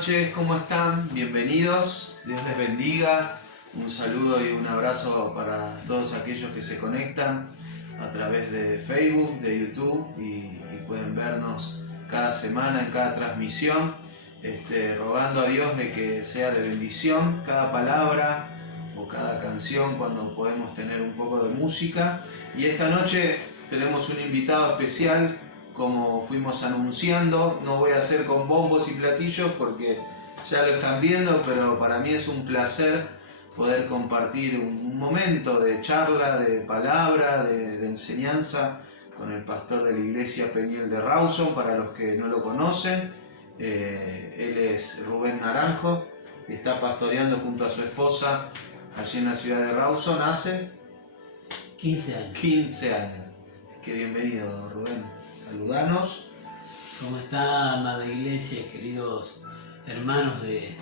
noches, ¿cómo están? Bienvenidos, Dios les bendiga. Un saludo y un abrazo para todos aquellos que se conectan a través de Facebook, de YouTube y pueden vernos cada semana en cada transmisión, rogando a Dios de que sea de bendición cada palabra o cada canción cuando podemos tener un poco de música. Y esta noche tenemos un invitado especial, como fuimos anunciando. No voy a hacer con bombos y platillos porque ya lo están viendo, pero para mí es un placer poder compartir un momento de charla, de palabra, de enseñanza con el pastor de la iglesia Peñiel de Rawson. Para los que no lo conocen, él es Rubén Naranjo y está pastoreando junto a su esposa allí en la ciudad de Rawson hace 15 años. 15 años. Así que bienvenido, Rubén. Saludanos. ¿Cómo está, amada iglesia, queridos hermanos de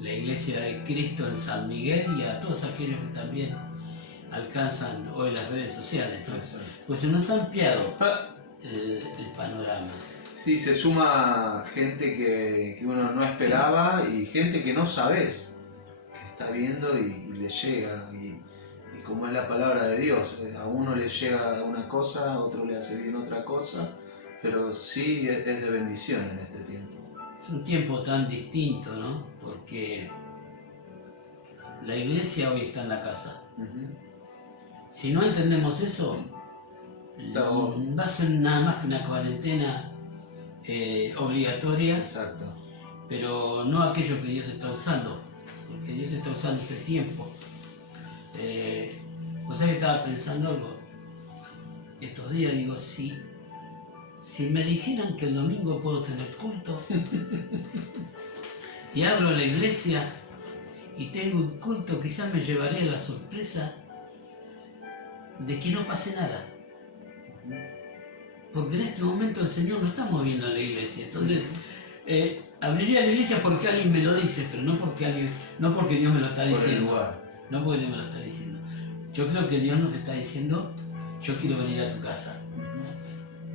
la Iglesia de Cristo en San Miguel, y a todos aquellos que también alcanzan hoy las redes sociales, ¿no? Pues se nos ha ampliado el panorama. Sí, se suma gente que uno no esperaba y gente que no sabes que está viendo y le llega. Y como es la palabra de Dios, a uno le llega una cosa, a otro le hace bien otra cosa, pero sí es de bendición en este tiempo. Es un tiempo tan distinto, ¿no? Porque la iglesia hoy está en la casa. Si no entendemos eso, va a ser nada más que una cuarentena obligatoria. Exacto. Pero no aquello que Dios está usando, porque Dios está usando este tiempo. Vos sabés que estaba pensando algo estos días, digo, si me dijeran que el domingo puedo tener culto y abro la iglesia y tengo un culto, quizás me llevaré a la sorpresa de que no pase nada. Porque en este momento el Señor no está moviendo a la iglesia. Entonces, abriría la iglesia porque alguien me lo dice, pero no porque Dios me lo está diciendo. No porque Dios me lo está diciendo. Yo creo que Dios nos está diciendo, yo quiero venir a tu casa.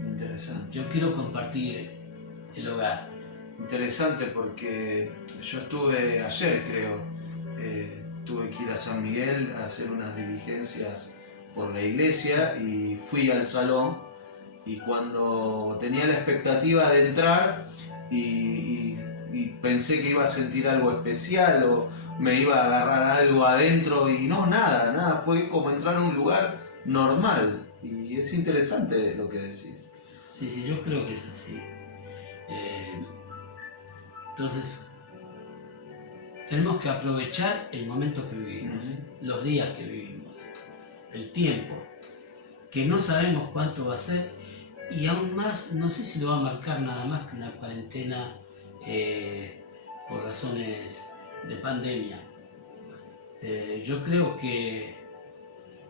Interesante. Yo quiero compartir el hogar. Interesante porque yo estuve ayer, creo, tuve que ir a San Miguel a hacer unas diligencias por la iglesia y fui al salón, y cuando tenía la expectativa de entrar y pensé que iba a sentir algo especial o me iba a agarrar algo adentro, y no, nada, fue como entrar a un lugar normal, y es interesante lo que decís. Sí, yo creo que es así. Entonces, tenemos que aprovechar el momento que vivimos, los días que vivimos, el tiempo, que no sabemos cuánto va a ser, y aún más, no sé si lo va a marcar nada más que una cuarentena por razones de pandemia. Yo creo que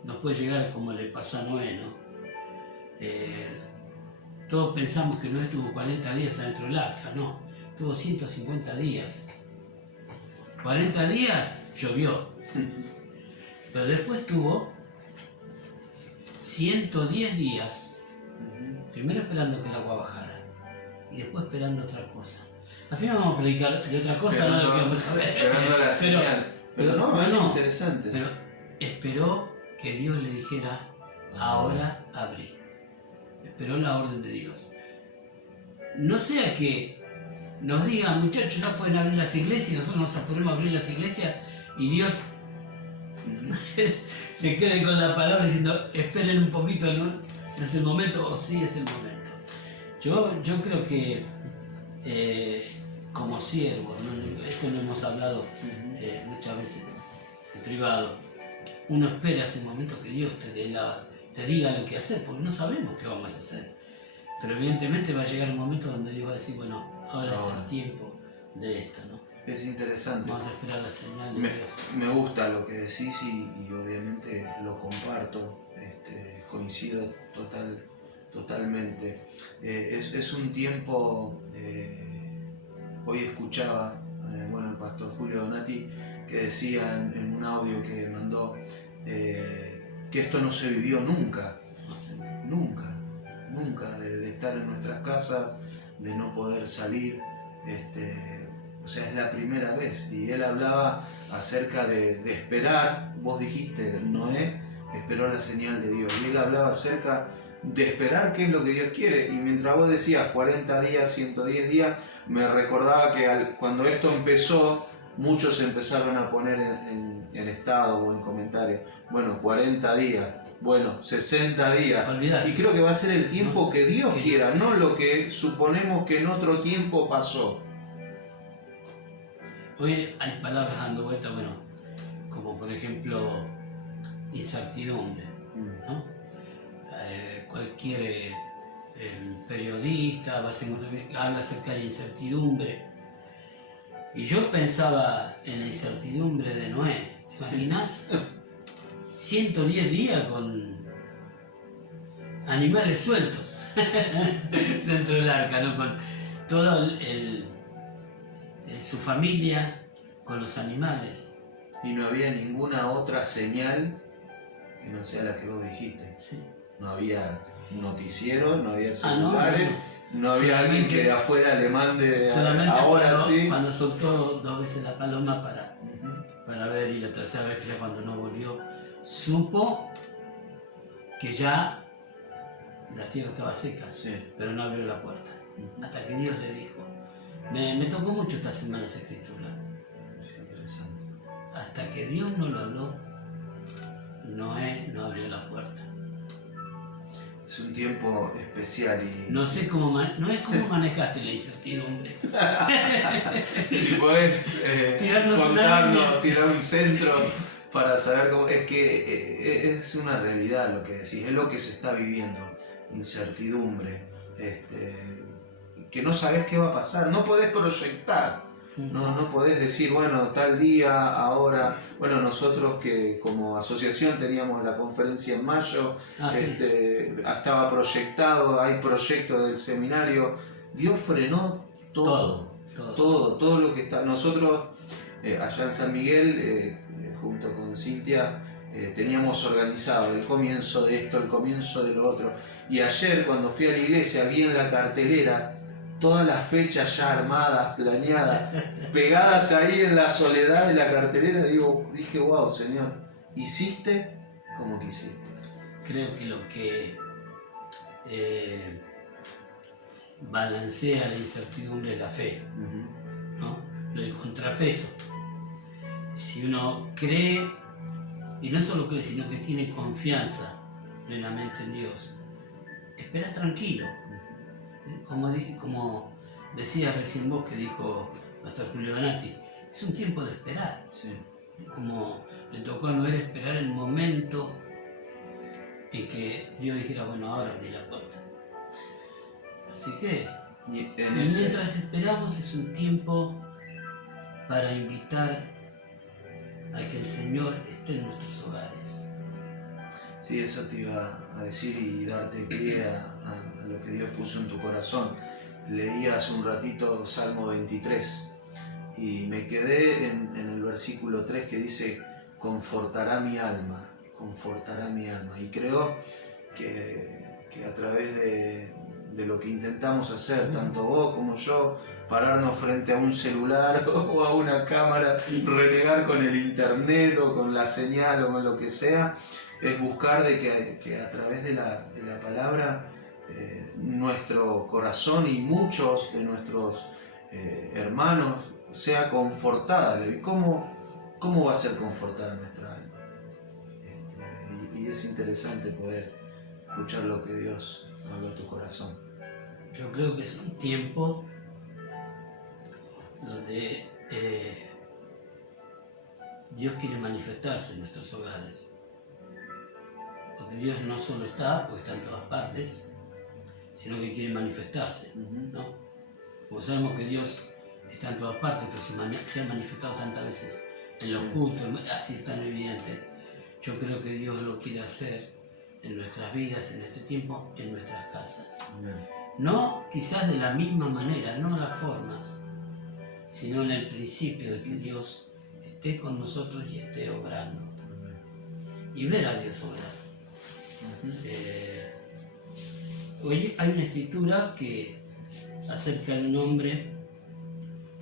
nos puede llegar como le pasó a Noé, ¿no? Todos pensamos que Noé estuvo 40 días adentro del arca, no, tuvo 150 días. 40 días llovió, pero después tuvo 110 días, primero esperando que el agua bajara y después esperando otra cosa. Al final vamos a predicar de otra cosa, no de lo que vamos a ver. Esperando la señal. Pero no, es interesante. Pero esperó que Dios le dijera, ahora abrí. Esperó la orden de Dios. No sea que nos digan, muchachos, no pueden abrir las iglesias, y nosotros nos podemos abrir las iglesias y Dios se quede con la palabra diciendo, esperen un poquito, ¿no? ¿No es el momento? O sí es el momento. Yo creo que como siervo, ¿no? Esto lo hemos hablado muchas veces en privado, uno espera ese momento que Dios te diga lo que hacer, porque no sabemos qué vamos a hacer. Pero evidentemente va a llegar un momento donde Dios va a decir, bueno, ahora es el tiempo de esto, ¿no? Es interesante. Vamos a esperar la señal de Dios. Me gusta lo que decís y obviamente lo comparto, coincido totalmente. Es un tiempo, hoy escuchaba el pastor Julio Donati que decía en un audio que mandó que esto no se vivió nunca, nunca, de estar en nuestras casas, de no poder salir. O sea, es la primera vez. Y él hablaba acerca de esperar. Vos dijiste, Noé esperó la señal de Dios. Y él hablaba acerca de esperar qué es lo que Dios quiere. Y mientras vos decías 40 días, 110 días, me recordaba que cuando esto empezó, muchos empezaron a poner en estado o en comentarios, bueno, 40 días, bueno, 60 días. Olvidate. Y creo que va a ser el tiempo que Dios quiera, no lo que suponemos que en otro tiempo pasó. Hoy hay palabras dando vuelta, bueno, como por ejemplo incertidumbre, ¿no? Cualquier periodista habla acerca de incertidumbre. Y yo pensaba en la incertidumbre de Noé. ¿Te imaginas? 110 días con animales sueltos dentro del arca, ¿no? Con todo su familia, con los animales. Y no había ninguna otra señal que no sea la que vos dijiste. Sí. No había noticiero, no había celulares, no había solamente alguien que de afuera le mande solamente ahora sí. cuando soltó 2 veces la paloma para ver, y la tercera vez que ya cuando no volvió, supo que ya la tierra estaba seca, Sí. pero no abrió la puerta. Hasta que Dios le dijo. Me tocó mucho esta semana esa escritura. Es interesante. Hasta que Dios no lo habló, Noé no abrió la puerta. Es un tiempo especial y... No sé cómo, cómo manejaste la incertidumbre. Si podés contarnos, tirar un centro para saber cómo... Es que es una realidad lo que decís, es lo que se está viviendo. Incertidumbre, que no sabés qué va a pasar, no podés proyectar. No podés decir, bueno, tal día, ahora... Bueno, nosotros que como asociación teníamos la conferencia en mayo, Sí. Estaba proyectado, hay proyecto del seminario. Dios frenó todo lo que está... Nosotros, allá en San Miguel, junto con Cintia, teníamos organizado el comienzo de esto, el comienzo de lo otro. Y ayer, cuando fui a la iglesia, vi en la cartelera todas las fechas ya armadas, planeadas, pegadas ahí en la soledad de la cartelera. Dije, wow, Señor, hiciste como quisiste. Creo que lo que balancea la incertidumbre es la fe, ¿no? El contrapeso. Si uno cree, y no solo cree, sino que tiene confianza plenamente en Dios, esperas tranquilo. Como decía recién vos, que dijo Pastor Julio Donati, es un tiempo de esperar. Sí. Como le tocó a Noé esperar el momento en que Dios dijera, bueno, ahora abrí la puerta. Así que, mientras esperamos, es un tiempo para invitar a que el Señor esté en nuestros hogares. Sí, eso te iba a decir y darte pie a lo que Dios puso en tu corazón. Leí hace un ratito Salmo 23 y me quedé en el versículo 3 que dice, confortará mi alma. Y creo que a través de lo que intentamos hacer, tanto vos como yo, pararnos frente a un celular o a una cámara, renegar con el internet o con la señal o con lo que sea, es buscar de que a través de la palabra nuestro corazón y muchos de nuestros hermanos sea confortada. ¿Cómo va a ser confortada nuestra alma? Y es interesante poder escuchar lo que Dios habló a tu corazón. Yo creo que es un tiempo donde Dios quiere manifestarse en nuestros hogares. Porque Dios no solo está, porque está en todas partes, sino que quiere manifestarse, ¿no? Como sabemos que Dios está en todas partes, pero se ha manifestado tantas veces en los cultos, así es tan evidente. Yo creo que Dios lo quiere hacer en nuestras vidas, en este tiempo, en nuestras casas. Amén. No quizás de la misma manera, no las formas, sino en el principio de que Dios esté con nosotros y esté obrando. Y ver a Dios obrar. Hoy hay una escritura que acerca de un hombre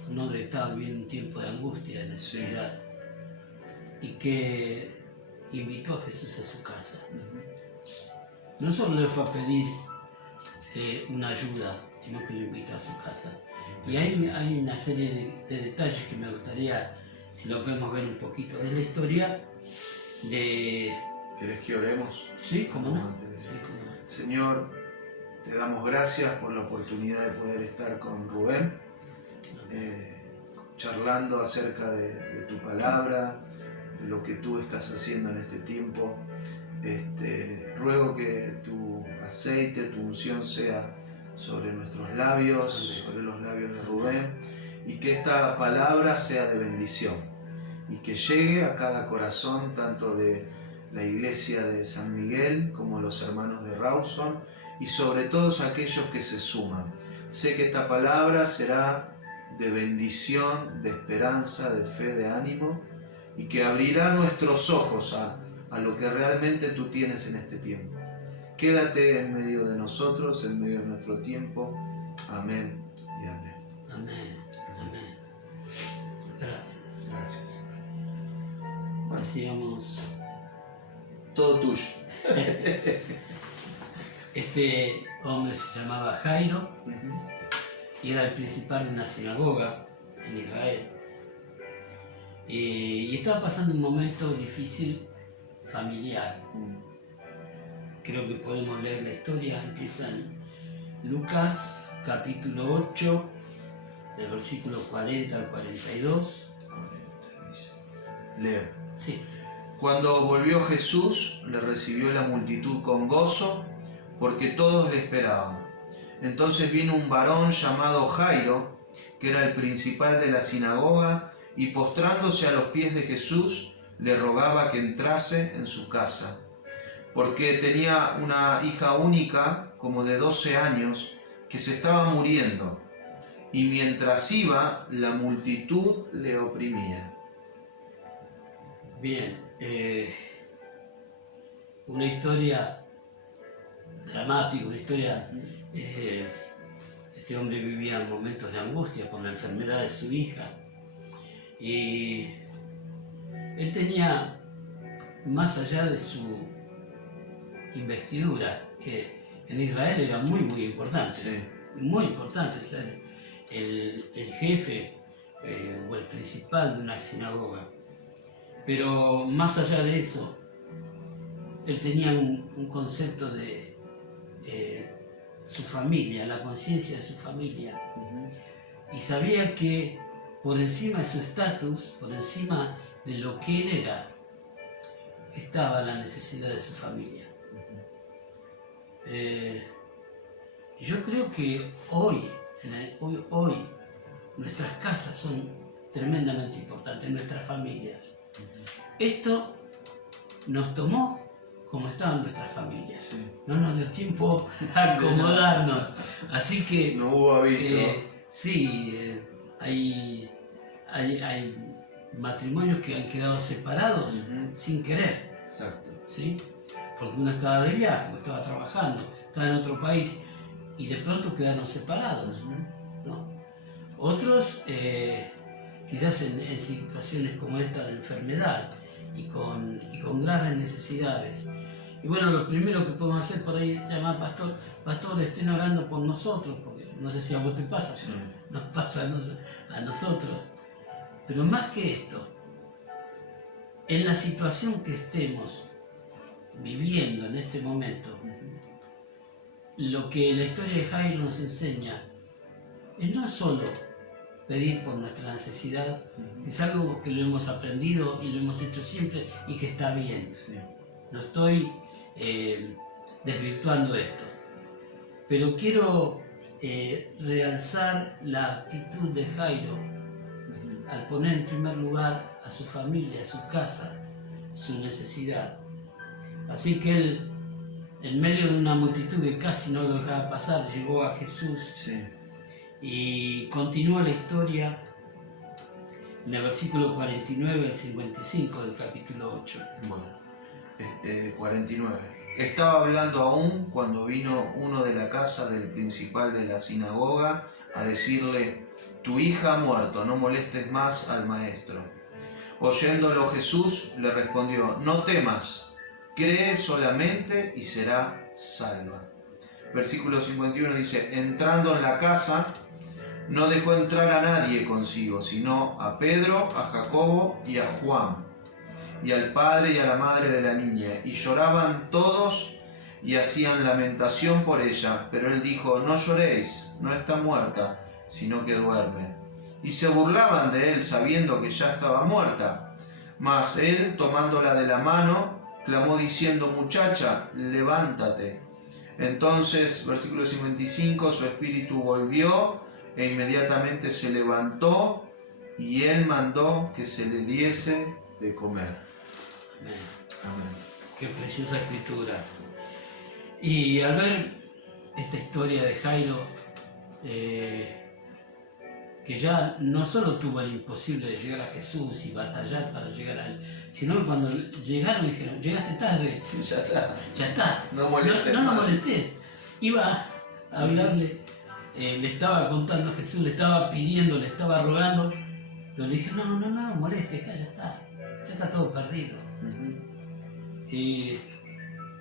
un hombre que estaba viviendo un tiempo de angustia, de necesidad, y que invitó a Jesús a su casa. No solo le fue a pedir una ayuda, sino que lo invitó a su casa. Y hay una serie de detalles que me gustaría, si lo podemos ver un poquito. Es la historia de... ¿Querés que oremos? Sí, cómo no. Antes de eso. Sí, cómo no. Señor, te damos gracias por la oportunidad de poder estar con Rubén, charlando acerca de tu palabra, de lo que tú estás haciendo en este tiempo. Ruego que tu aceite, tu unción sea sobre nuestros labios, sobre los labios de Rubén, y que esta palabra sea de bendición y que llegue a cada corazón, tanto de la iglesia de San Miguel como los hermanos de Rawson y sobre todos aquellos que se suman. Sé que esta palabra será de bendición, de esperanza, de fe, de ánimo, y que abrirá nuestros ojos a lo que realmente tú tienes en este tiempo. Quédate en medio de nosotros, en medio de nuestro tiempo. Amén y amén. Amén, amén. Gracias. Gracias. Hacíamos... Todo tuyo. Este hombre se llamaba Jairo y era el principal de una sinagoga en Israel. Y estaba pasando un momento difícil familiar. Creo que podemos leer la historia. Empieza en Lucas capítulo 8, del versículo 40 al 42. Leo. Sí. Cuando volvió Jesús, le recibió la multitud con gozo, porque todos le esperaban. Entonces vino un varón llamado Jairo, que era el principal de la sinagoga, y postrándose a los pies de Jesús, le rogaba que entrase en su casa, porque tenía una hija única, como de 12 años, que se estaba muriendo, y mientras iba, la multitud le oprimía. Bien, una historia dramática, una historia... este hombre vivía momentos de angustia por la enfermedad de su hija y él tenía, más allá de su investidura, que en Israel era muy importante, muy importante ser el jefe o el principal de una sinagoga. Pero más allá de eso, él tenía un concepto de su familia, la conciencia de su familia. Y sabía que por encima de su estatus, por encima de lo que él era, estaba la necesidad de su familia. Yo creo que hoy nuestras casas son tremendamente importantes, nuestras familias. Esto nos tomó como estaban nuestras familias. No nos dio tiempo a acomodarnos. Así que... No hubo aviso. Hay matrimonios que han quedado separados sin querer. Exacto. ¿Sí? Porque uno estaba de viaje, estaba trabajando, estaba en otro país y de pronto quedaron separados. ¿No? Otros, quizás en situaciones como esta de enfermedad y con graves necesidades. Y bueno, lo primero que podemos hacer por ahí es llamar pastor, estén orando por nosotros, porque no sé si a vos te pasa, pero nos pasa a nosotros. Pero más que esto, en la situación que estemos viviendo en este momento, lo que la historia de Jairo nos enseña es no solo pedir por nuestra necesidad, que es algo que lo hemos aprendido y lo hemos hecho siempre y que está bien. No estoy desvirtuando esto, pero quiero realzar la actitud de Jairo al poner en primer lugar a su familia, a su casa, su necesidad. Así que él, en medio de una multitud que casi no lo dejaba pasar, llegó a Jesús. Y continúa la historia en el versículo 49 al 55 del capítulo 8. Bueno, 49. Estaba hablando aún cuando vino uno de la casa del principal de la sinagoga a decirle: tu hija ha muerto, no molestes más al maestro. Oyéndolo Jesús le respondió, no temas, cree solamente y será salva. Versículo 51 dice, entrando en la casa, no dejó entrar a nadie consigo, sino a Pedro, a Jacobo y a Juan, y al padre y a la madre de la niña, y lloraban todos y hacían lamentación por ella. Pero él dijo, no lloréis, no está muerta, sino que duerme. Y se burlaban de él, sabiendo que ya estaba muerta. Mas él, tomándola de la mano, clamó diciendo, muchacha, levántate. Entonces, versículo 55, su espíritu volvió, e inmediatamente se levantó, y él mandó que se le diese de comer. Amén. Amén. Qué preciosa escritura. Y al ver esta historia de Jairo, que ya no solo tuvo el imposible de llegar a Jesús y batallar para llegar a él, sino que cuando llegaron dijeron, llegaste tarde, Ya está. ya está, No molestes no más. molestes. Iba a hablarle, le estaba contando a Jesús, le estaba pidiendo, le estaba rogando, pero le dije, no molestes, ya está todo perdido.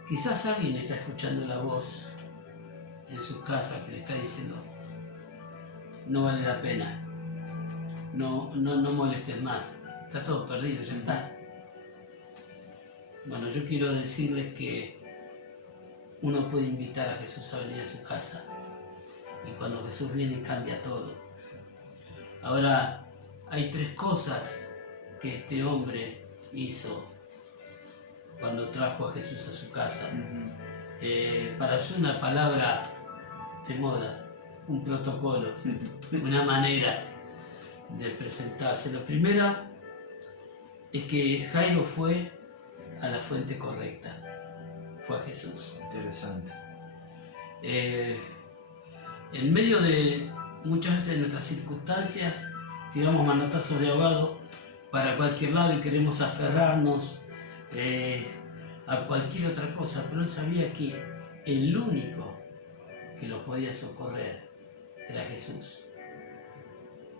Quizás alguien está escuchando la voz en su casa que le está diciendo, no vale la pena, no molestes más, está todo perdido, ya está. Bueno, yo quiero decirles que uno puede invitar a Jesús a venir a su casa, y cuando Jesús viene cambia todo. Ahora, hay 3 cosas que este hombre hizo cuando trajo a Jesús a su casa. Para usar una palabra de moda, un protocolo, una manera de presentarse. Lo primero es que Jairo fue a la fuente correcta, fue a Jesús. Interesante. En medio de muchas veces de nuestras circunstancias, tiramos manotazos de ahogado para cualquier lado y queremos aferrarnos a cualquier otra cosa, pero él sabía que el único que lo podía socorrer era Jesús.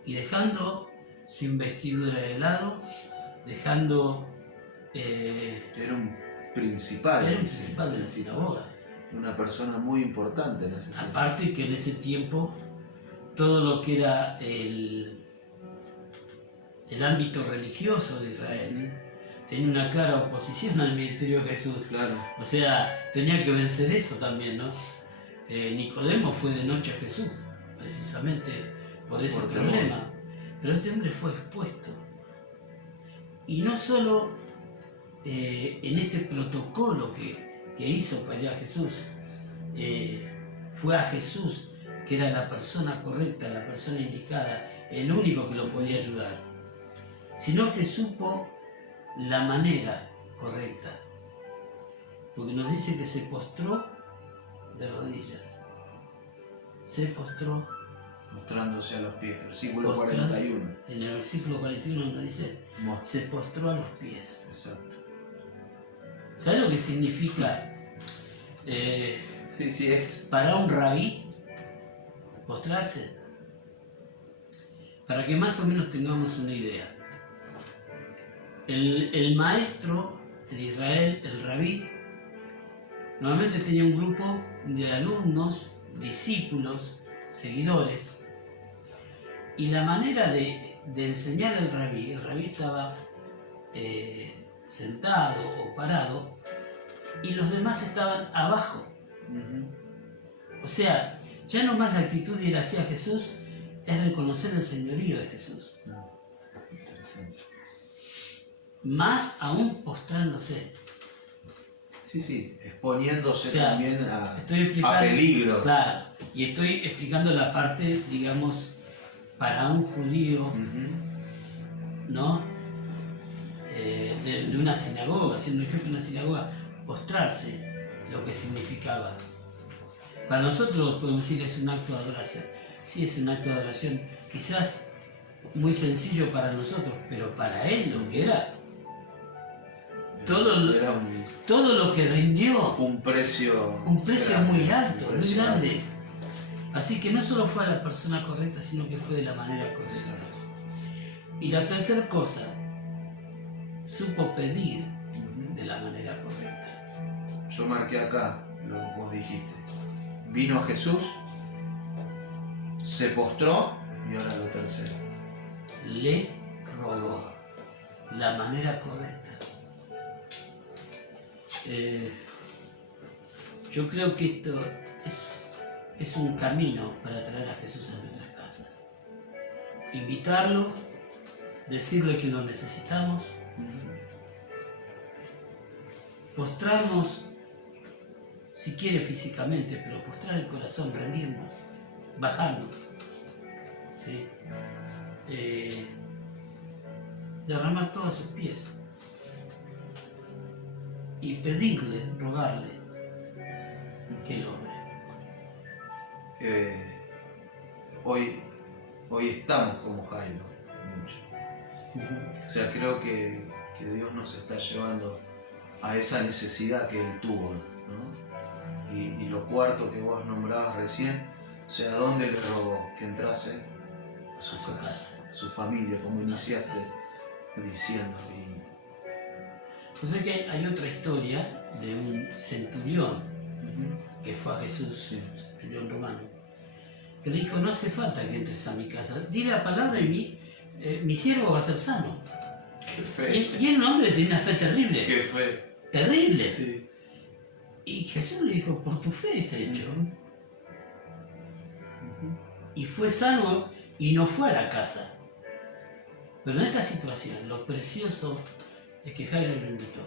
Y dejando su investidura de lado, dejando... Era un principal. era un principal de la sinagoga. Una persona muy importante en ese tiempo. Aparte que en ese tiempo todo lo que era el ámbito religioso de Israel tenía una clara oposición al ministerio de Jesús. Claro. O sea, tenía que vencer eso también, ¿no? Nicodemo fue de noche a Jesús, precisamente por ese problema. Pero este hombre fue expuesto. Y no solo en este protocolo que hizo para ir a Jesús, fue a Jesús, que era la persona correcta, la persona indicada, el único que lo podía ayudar, sino que supo la manera correcta, porque nos dice que se postró de rodillas, se postró, mostrándose a los pies, versículo 41. En el versículo 41 nos dice, se postró a los pies. Exacto. ¿Sabes lo que significa Sí, es. para un rabí postrarse? Para que más o menos tengamos una idea. El maestro, en Israel, el rabí, normalmente tenía un grupo de alumnos, discípulos, seguidores, y la manera de enseñar al rabí, el rabí estaba sentado o parado, y los demás estaban abajo. O sea, ya no más la actitud de ir hacia Jesús, es reconocer el señorío de Jesús. Interesante. Más aún postrándose. Sí, exponiéndose, O sea, también estoy a peligros. Claro, y estoy explicando la parte, digamos, para un judío, ¿no? De una sinagoga, siendo ejemplo de una sinagoga, postrarse, lo que significaba. Para nosotros podemos decir que es un acto de adoración. Sí, es un acto de adoración, quizás muy sencillo para nosotros, pero para él lo que era, todo lo que rindió, un precio muy alto, muy grande. Así que no solo fue a la persona correcta, sino que fue de la manera correcta. Y la tercera cosa, supo pedir de la manera correcta. Yo marqué acá lo que vos dijiste. Vino a Jesús, se postró y ahora lo tercero. Le rogó la manera correcta. Yo creo que esto es un camino para traer a Jesús a nuestras casas. Invitarlo, decirle que lo necesitamos, postrarnos, si quiere físicamente, pero postrar el corazón, rendirnos, bajarnos, ¿sí? Derramar todo a sus pies y pedirle, rogarle que lo obre. Hoy estamos como Jairo, mucho. O sea, creo que Dios nos está llevando a esa necesidad que Él tuvo, ¿no? Y lo cuarto que vos nombrabas recién, o sea, ¿a dónde le rogó? Que entrase a su casa, a su familia, como iniciaste diciendo. O sea que hay otra historia de un centurión que fue a Jesús, un centurión romano, que le dijo, no hace falta que entres a mi casa, di la palabra y mi siervo va a ser sano. Qué fe. Y era un hombre que tenía una fe terrible. Qué fe. Terrible. Sí. Y Jesús le dijo, por tu fe es hecho. Y fue sano y no fue a la casa. Pero en esta situación, lo precioso es que Jairo lo invitó.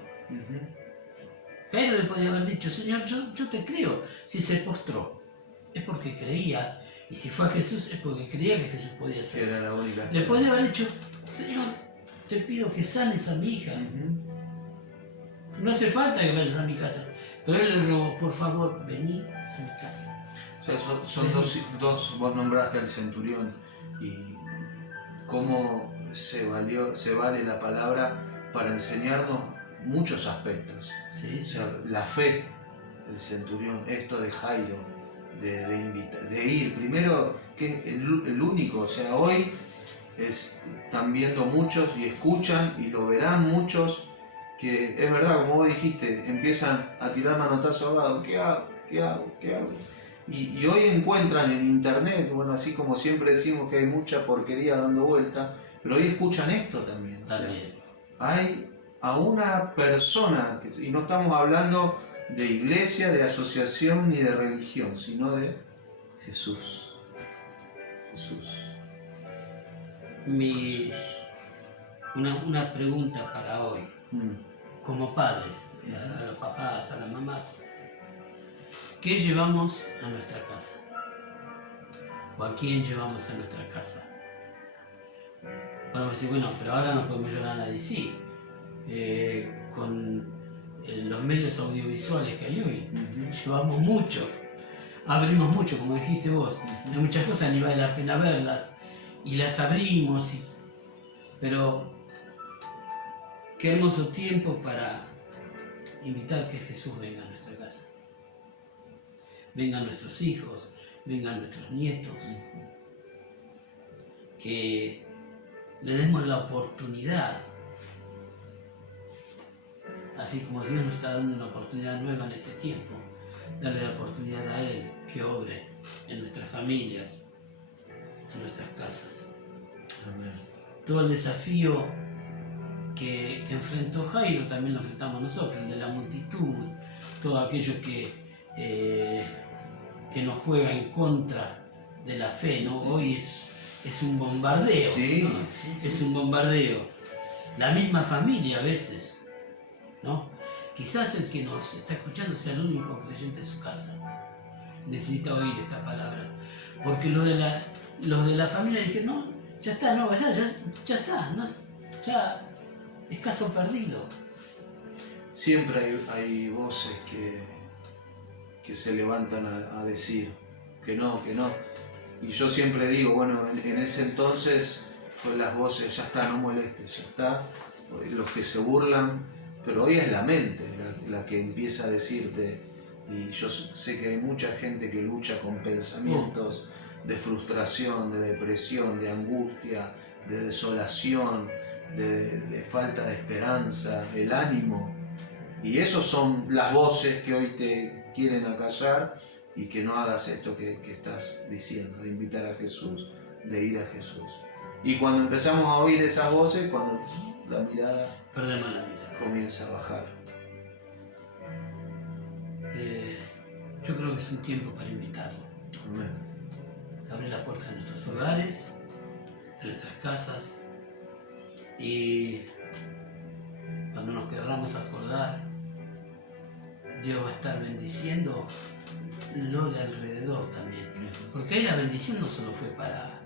Jairo le podía haber dicho, Señor, yo te creo. Si se postró, es porque creía. Y si fue a Jesús, es porque creía que Jesús podía hacerlo. Era la única. Le podía haber dicho, Señor, te pido que sanes a mi hija. No hace falta que vayas a mi casa. Pero él le rogó, por favor, vení a mi casa. O sea, son dos, vos nombraste al centurión y cómo se vale la palabra para enseñarnos muchos aspectos. Sí, O sea, la fe del centurión, esto de Jairo, de ir. Primero, que es el único, o sea, hoy están viendo muchos y escuchan y lo verán muchos, que es verdad, como vos dijiste, empiezan a tirar manotazos abajo, ¿qué hago? ¿Qué hago? ¿Qué hago? Y hoy encuentran en internet, bueno, así como siempre decimos que hay mucha porquería dando vuelta, pero hoy escuchan esto también. O sea, hay a una persona, y no estamos hablando de iglesia, de asociación ni de religión, sino de Jesús. Jesús. Una pregunta para hoy. Como padres, a los papás, a las mamás, ¿qué llevamos a nuestra casa? ¿O a quién llevamos a nuestra casa? Podemos decir, bueno, pero ahora no podemos llevar a nadie. Sí, con los medios audiovisuales que hay hoy, llevamos mucho, abrimos mucho, como dijiste vos. Hay muchas cosas ni vale la pena verlas, y las abrimos, pero qué hermoso tiempo para invitar que Jesús venga a nuestra casa. Vengan nuestros hijos, vengan nuestros nietos. Que le demos la oportunidad, así como Dios nos está dando una oportunidad nueva en este tiempo, darle la oportunidad a Él que obre en nuestras familias, en nuestras casas. Amén. Todo el desafío que enfrentó Jairo también lo enfrentamos nosotros, el de la multitud, todo aquello que nos juega en contra de la fe, ¿no? Hoy es un bombardeo, sí, ¿no? sí. Es un bombardeo. La misma familia a veces, ¿no? Quizás el que nos está escuchando sea el único creyente de su casa. Necesita oír esta palabra. Porque los de la familia dijeron, no, ya está, no, ya está, no, ya es caso perdido. Siempre hay voces que se levantan a decir que no, que no. Y yo siempre digo, bueno, en ese entonces fue las voces, ya está, no molestes, ya está, los que se burlan, pero hoy es la mente la que empieza a decirte, Y yo sé que hay mucha gente que lucha con pensamientos de frustración, de depresión, de angustia, de desolación, de falta de esperanza, el ánimo. Y esos son las voces que hoy te quieren acallar y que no hagas esto que estás diciendo, de invitar a Jesús, de ir a Jesús. Y cuando empezamos a oír esas voces, cuando la mirada Perdemos la mirada. comienza a bajar. Yo creo que es un tiempo para invitarlo. Amén. Abrir la puerta de nuestros hogares, de nuestras casas, y cuando nos querramos acordar, Dios va a estar bendiciendo lo de alrededor también. Porque ahí la bendición no solo fue para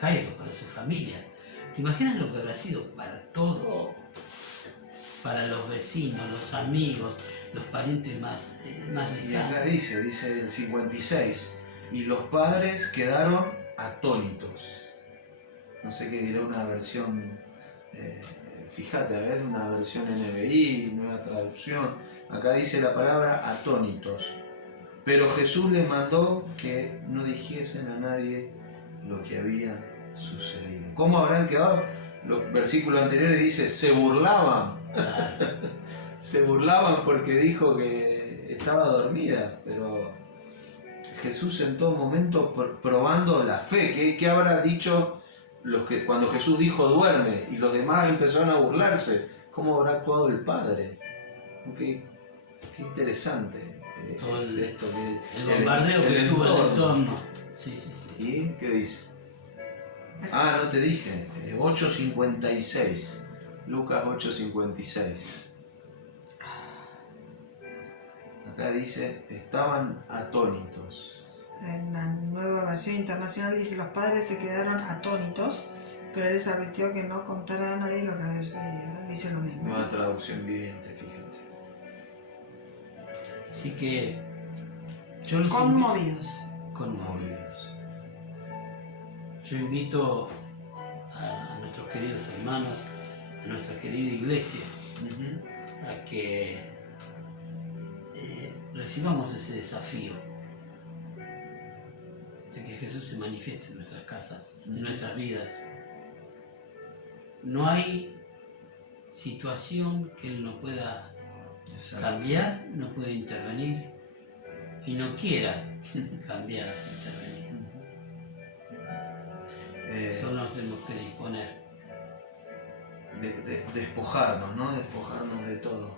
Jairo, para su familia. ¿Te imaginas lo que habrá sido para todos? Para los vecinos, los amigos, los parientes más lejanos. Y acá dice el 56, y los padres quedaron atónitos. No sé qué dirá una versión, fíjate, a ver, una versión NBI, nueva traducción. Acá dice la palabra atónitos. Pero Jesús les mandó que no dijesen a nadie lo que había sucedido. ¿Cómo habrán quedado? Los versículos anteriores dice, se burlaban. Se burlaban porque dijo que estaba dormida, pero Jesús en todo momento probando la fe. ¿Qué habrá dicho cuando Jesús dijo duerme y los demás empezaron a burlarse? ¿Cómo habrá actuado el Padre? Qué interesante. Todo es esto, el bombardeo que tuvo el entorno. Sí. ¿Y qué dice? Ah, no te dije. 8:56. Lucas 8:56. Acá dice, estaban atónitos. En la nueva versión internacional dice, los padres se quedaron atónitos, pero él les advirtió que no contara a nadie lo que había sucedido. Dice lo mismo. Nueva traducción viviente, fíjate. Así que yo los Conmovidos. Conmovidos. Yo invito a nuestros queridos hermanos, a nuestra querida iglesia, a que recibamos ese desafío de que Jesús se manifieste en nuestras casas, en nuestras vidas. No hay situación que Él no pueda cambiar, no pueda intervenir y no quiera cambiar, intervenir. Solo nos tenemos que disponer. Despojarnos, ¿no? Despojarnos de todo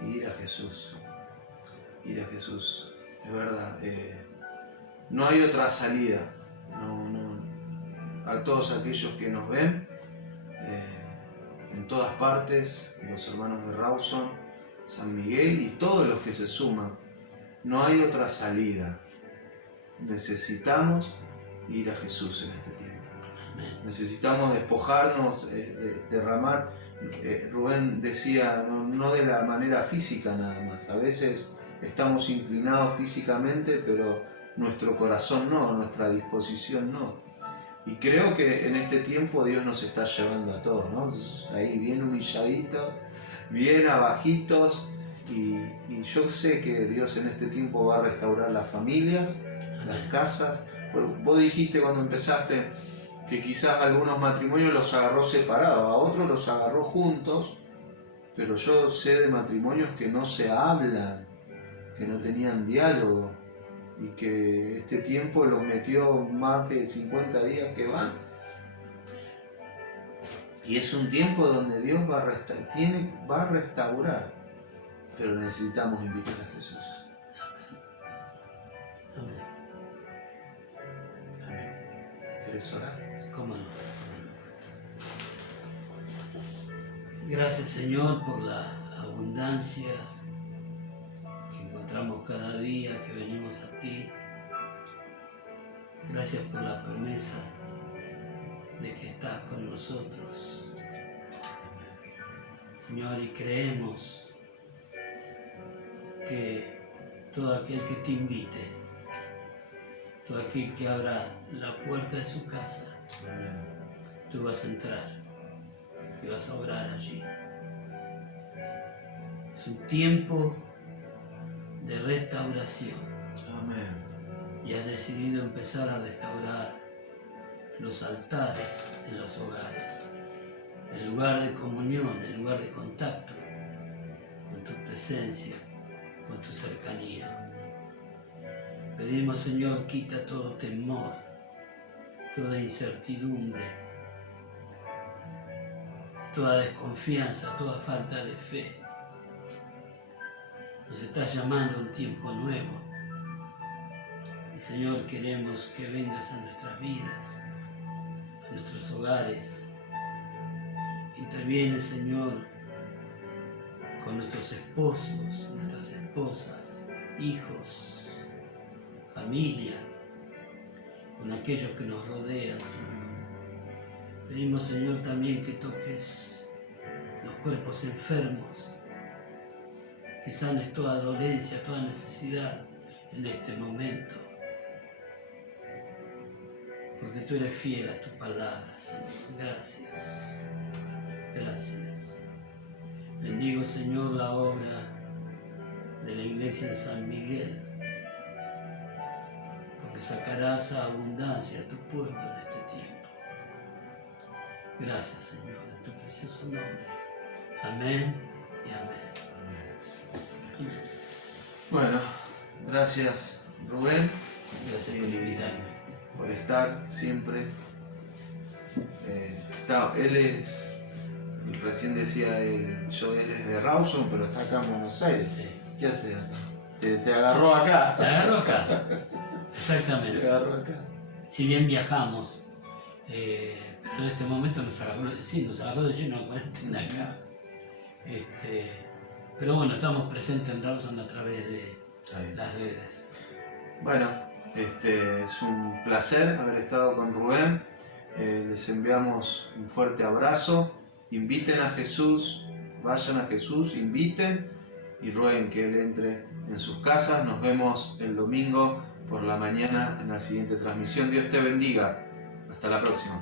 y ir a Jesús. Ir a Jesús, es verdad. No hay otra salida. A todos aquellos que nos ven, en todas partes, los hermanos de Rawson, San Miguel y todos los que se suman, no hay otra salida. Necesitamos ir a Jesús en este tiempo. Necesitamos despojarnos, derramar. Rubén decía, no de la manera física nada más. A veces estamos inclinados físicamente, pero nuestro corazón no, nuestra disposición no. Y creo que en este tiempo Dios nos está llevando a todos, ¿no? Ahí bien humilladitos, bien abajitos. Y yo sé que Dios en este tiempo va a restaurar las familias, las casas. Vos dijiste cuando empezaste que quizás algunos matrimonios los agarró separados, a otros los agarró juntos, pero yo sé de matrimonios que no se hablan, que no tenían diálogo y que este tiempo los metió más de 50 días que van. Y es un tiempo donde Dios va a restaurar, pero necesitamos invitar a Jesús. Amén. Amén. ¿Quieres orar? ¿Cómo no? Gracias, Señor, por la abundancia que encontramos cada día que venimos a ti. Gracias por la promesa de que estás con nosotros. Señor, y creemos que todo aquel que te invite, todo aquel que abra la puerta de su casa, tú vas a entrar y vas a orar allí. Es un tiempo de restauración. Amén. Y has decidido empezar a restaurar los altares en los hogares, el lugar de comunión, el lugar de contacto con tu presencia, con tu cercanía. Pedimos, Señor, quita todo temor, toda incertidumbre, toda desconfianza, toda falta de fe. Nos estás llamando a un tiempo nuevo. Y, Señor, queremos que vengas a nuestras vidas, a nuestros hogares. Interviene, Señor, con nuestros esposos, nuestras esposas, hijos, familia, con aquellos que nos rodean, Señor. Pedimos, Señor, también que toques los cuerpos enfermos, que sanes toda dolencia, toda necesidad en este momento. Porque tú eres fiel a tu palabra, Señor. Gracias. Gracias. Bendigo, Señor, la obra de la iglesia en San Miguel, porque sacarás a abundancia a tu pueblo de este tiempo. Gracias, Señor, en tu precioso nombre. Amén y amén. Amén. Bueno, gracias Rubén. Gracias por invitarme. Por estar siempre. Él es, recién decía él es de Rawson, pero está acá en Buenos Aires. Sí. ¿Qué hace acá? Te agarró acá. Te agarro acá. Exactamente. Te agarró acá. Si bien viajamos, pero en este momento nos agarró de lleno la cuarentena acá. Pero bueno, estamos presentes en Rawson a través de las redes. Bueno, es un placer haber estado con Rubén. Les enviamos un fuerte abrazo. Inviten a Jesús, vayan a Jesús, inviten y rueguen que Él entre en sus casas. Nos vemos el domingo por la mañana en la siguiente transmisión. Dios te bendiga. Hasta la próxima.